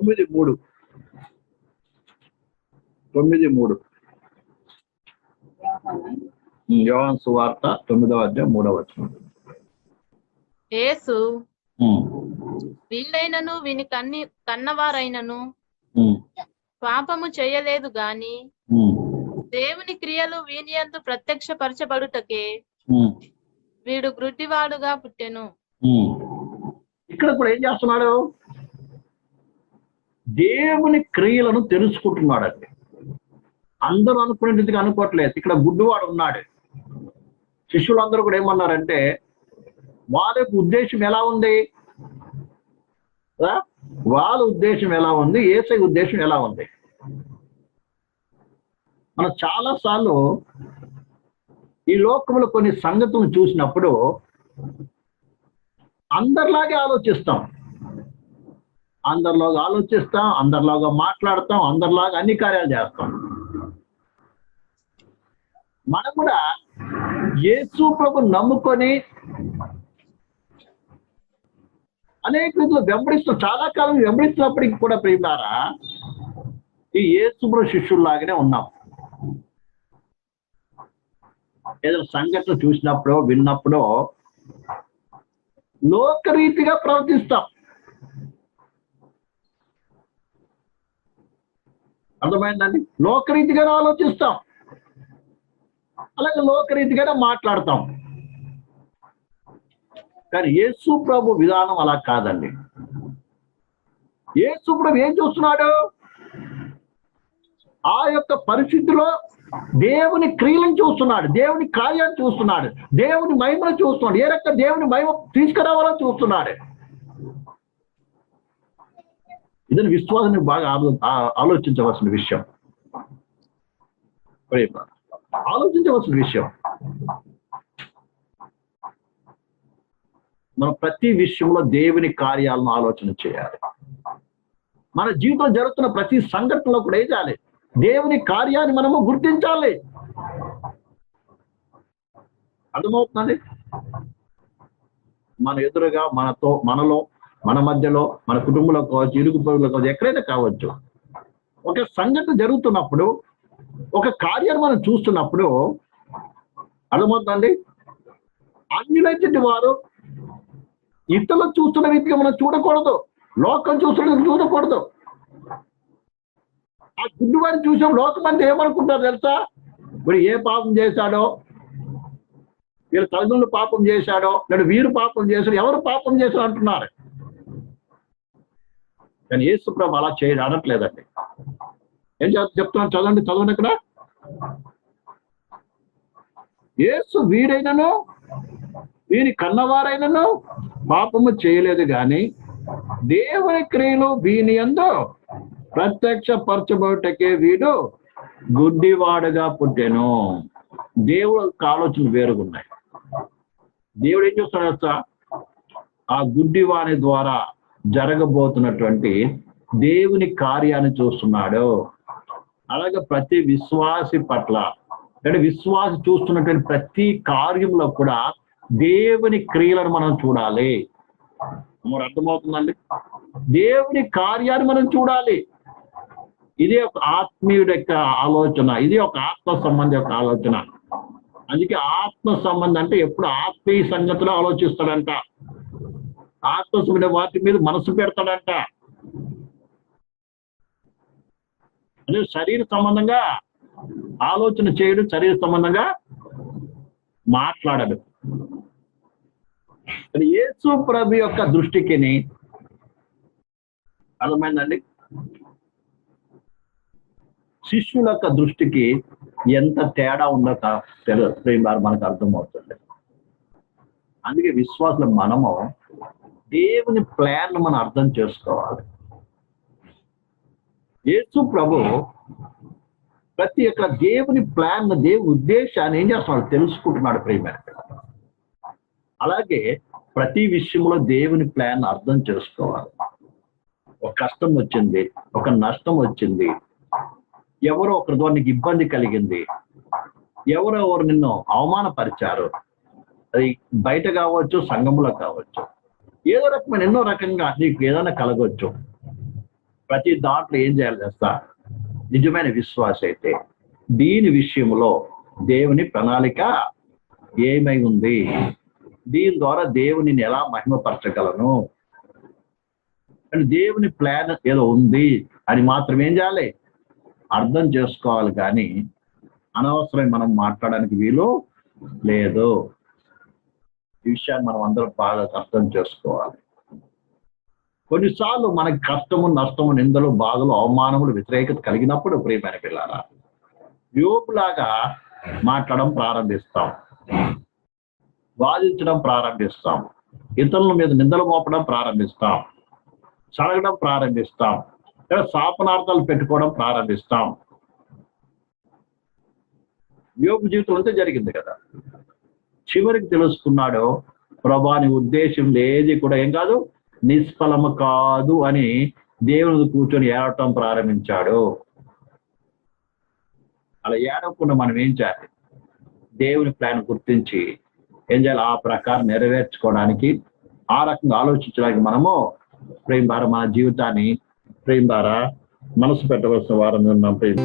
తొమ్మిది మూడు. తొమ్మిది మూడు. యోహాన్ సువార్త తొమ్మిదవ అధ్యాయం మూడవ యేసు వీళ్ళైనను విని కన్ని కన్నవారైనను పాపము చేయలేదు గాని దేవుని క్రియలు వీనియందు ప్రత్యక్షపరచబడుటకే వీడు గ్రుడ్డివాడుగా పుట్టెను. ఇక్కడ కూడా ఏం చేస్తున్నాడు? దేవుని క్రియలను తెలుసుకుంటున్నాడు అండి అందరూ అనుకునేందుకు అనుకోవట్లేదు. ఇక్కడ గుడ్డువాడు ఉన్నాడు. శిష్యులందరూ కూడా ఏమన్నారంటే వాళ్ళ యొక్క ఉద్దేశం ఎలా ఉంది? వాళ్ళ ఉద్దేశం ఎలా ఉంది? ఏసై ఉద్దేశం ఎలా ఉంది? మనం చాలా సార్లు ఈ లోకంలో కొన్ని సంగతులను చూసినప్పుడు అందరిలాగే ఆలోచిస్తాం. అందరిలాగా ఆలోచిస్తాం అందరిలాగా మాట్లాడతాం అందరిలాగా అన్ని కార్యాలు చేస్తాం. మనం కూడా యేసు ప్రభు నమ్ముకొని అనేక రీతిలో వెంబడిస్తూ చాలా కాలం వెంబడిస్తున్నప్పటికి కూడా ప్రియులారా ఈ యేసుప్రభు శిష్యుల్లాగానే ఉన్నాం. ఏదైనా సంఘటన చూసినప్పుడు విన్నప్పుడు లోకరీతిగా ప్రవర్తిస్తాం. అర్థమైందండి? లోకరీతిగానే ఆలోచిస్తాం. అలాగే లోకరీతిగానే మాట్లాడతాం. కానీ యేసు ప్రభు విధానం అలా కాదండి. యేసు ప్రభు ఏం చూస్తున్నాడు? ఆ యొక్క పరిస్థితిలో దేవుని క్రియలను చూస్తున్నాడు. దేవుని కార్యాన్ని చూస్తున్నాడు. దేవుని మహిమను చూస్తున్నాడు. ఏ రకంగా దేవుని మహిమ తీసుకురావాలో చూస్తున్నాడు. ఇది విశ్వాసాన్ని బాగా ఆలోచించవలసిన విషయం. ఆలోచించవలసిన విషయం. మనం ప్రతి విషయంలో దేవుని కార్యాలను ఆలోచన చేయాలి. మన జీవితంలో జరుగుతున్న ప్రతి సంఘటనలో కూడా ఏం చేయాలి? దేవుని కార్యాన్ని మనము గుర్తించాలి. అర్థమవుతుందండి మన ఎదురుగా మనతో మనలో మన మధ్యలో మన కుటుంబంలో కావచ్చు ఇరుగు పొరుగులో కావచ్చు ఎక్కడైనా కావచ్చు ఒక సంఘటన జరుగుతున్నప్పుడు ఒక కార్యాన్ని మనం చూస్తున్నప్పుడు అర్థమవుతుందండి? అన్యులైనటువంటి వారు ఇతరులు చూస్తున్న వ్యక్తిగా మనం చూడకూడదు. లోకం చూస్తున్న చూడకూడదు. ఆ గుడ్డివాడిని చూసాం లోకం అంటే ఏమనుకుంటారు తెలుసా? మరి ఏ పాపం చేశాడో వీళ్ళ తల్లిదండ్రులు పాపం చేశాడో లేదా వీరు పాపం చేశాడు ఎవరు పాపం చేశారు అంటున్నారు. కానీ యేసు ప్రభు అలా చేయడం అనట్లేదండి ఏం చెప్తున్నాను చదవండి చదవండి ఇక్కడ యేసు వీడైనను వీని కన్నవారైనను పాపము చేయలేదు కానీ దేవుని క్రియలు వీని ఎందు ప్రత్యక్ష పరచబోటకే వీడు గుడ్డివాడుగా పుట్టాను. దేవుడు ఆలోచనలు వేరుగున్నాయి దేవుడు ఏం చూస్తాడు ఆ గుడ్డివాణి ద్వారా జరగబోతున్నటువంటి దేవుని కార్యాన్ని చూస్తున్నాడు. అలాగే ప్రతి విశ్వాసి పట్ల అంటే విశ్వాసి చూస్తున్నటువంటి ప్రతి కార్యంలో కూడా దేవుని క్రియలను మనం చూడాలి. మరి అర్థమవుతుందండి? దేవుని కార్యాన్ని మనం చూడాలి. ఇది ఒక ఆత్మీయుడి యొక్క ఆలోచన ఇది ఒక ఆత్మ సంబంధం యొక్క ఆలోచన. అందుకే ఆత్మ సంబంధం అంటే ఎప్పుడు ఆత్మీయ సంగతిలో ఆలోచిస్తాడంట. ఆత్మ వాటి మీద మనసు పెడతాడంట. అదే శరీర సంబంధంగా ఆలోచన చేయడం శరీర సంబంధంగా మాట్లాడడు. అది యేసు ప్రభు యొక్క దృష్టికిని అర్థమైందండి? శిష్యుల యొక్క దృష్టికి ఎంత తేడా ఉందో కా- తెలు ప్రేమారు మనకు అర్థమవుతుంది. అందుకే విశ్వాసం మనము దేవుని ప్లాన్ మనం అర్థం చేసుకోవాలి. యేసు ప్రభు ప్రతి ఒక్క దేవుని ప్లాన్ దేవుని ఉద్దేశాన్ని ఏం చేస్తున్నాడు తెలుసుకుంటున్నాడు ప్రేమ అలాగే ప్రతి విషయంలో దేవుని ప్లాన్ అర్థం చేసుకోవాలి. ఒక కష్టం వచ్చింది ఒక నష్టం వచ్చింది ఎవరో ఒకరి ద్వారా నీకు ఇబ్బంది కలిగింది ఎవరో ఎవరు నిన్ను అవమానపరిచారు అది బయట కావచ్చు సంఘంలో కావచ్చు. ఏదో రకమైన ఎన్నో రకంగా నీకు ఏదైనా కలగొచ్చు. ప్రతి దాంట్లో ఏం చేయాలి చేస్తా నిజమైన విశ్వాస అయితే దీని విషయంలో దేవుని ప్రణాళిక ఏమై ఉంది? దీని ద్వారా దేవునిని ఎలా మహిమపరచగలను? అంటే దేవుని ప్లాన్ ఏదో ఉంది అని మాత్రం ఏం చేయాలి? అర్థం చేసుకోవాలి కానీ అనవసరం మనం మాట్లాడడానికి వీలు లేదు. ఈ విషయాన్ని మనం అందరం బాగా అర్థం చేసుకోవాలి. కొన్నిసార్లు మనకి కష్టము నష్టము నిందలు బాధలు అవమానములు వ్యతిరేకత కలిగినప్పుడు ప్రియమైన పిల్లారా యోపులాగా మాట్లాడడం ప్రారంభిస్తాం. వాదించడం ప్రారంభిస్తాం. ఇతరుల మీద నిందలు మోపడం ప్రారంభిస్తాం. చడగడం ప్రారంభిస్తాం. లేదా శాపనార్థాలు పెట్టుకోవడం ప్రారంభిస్తాం. యోగు జీవితం అంతే జరిగింది కదా. చివరికి తెలుసుకున్నాడో ప్రభా నీ ఉద్దేశం లేది కూడా ఏం కాదు నిష్ఫలము కాదు అని దేవుని కూర్చొని ఏడటం ప్రారంభించాడు. అలా ఏడవకుండా మనం ఏం చేయాలి? దేవుని ప్లాన్ గుర్తించి ఏం చేయాలి? ఆ ప్రకారం నెరవేర్చుకోవడానికి ఆ రకంగా ఆలోచించడానికి మనము ప్రేమ ద్వారా మన జీవితాన్ని ప్రేమ ద్వారా మనసు పెట్టవలసిన వారం ఉన్నాం. ప్రేమ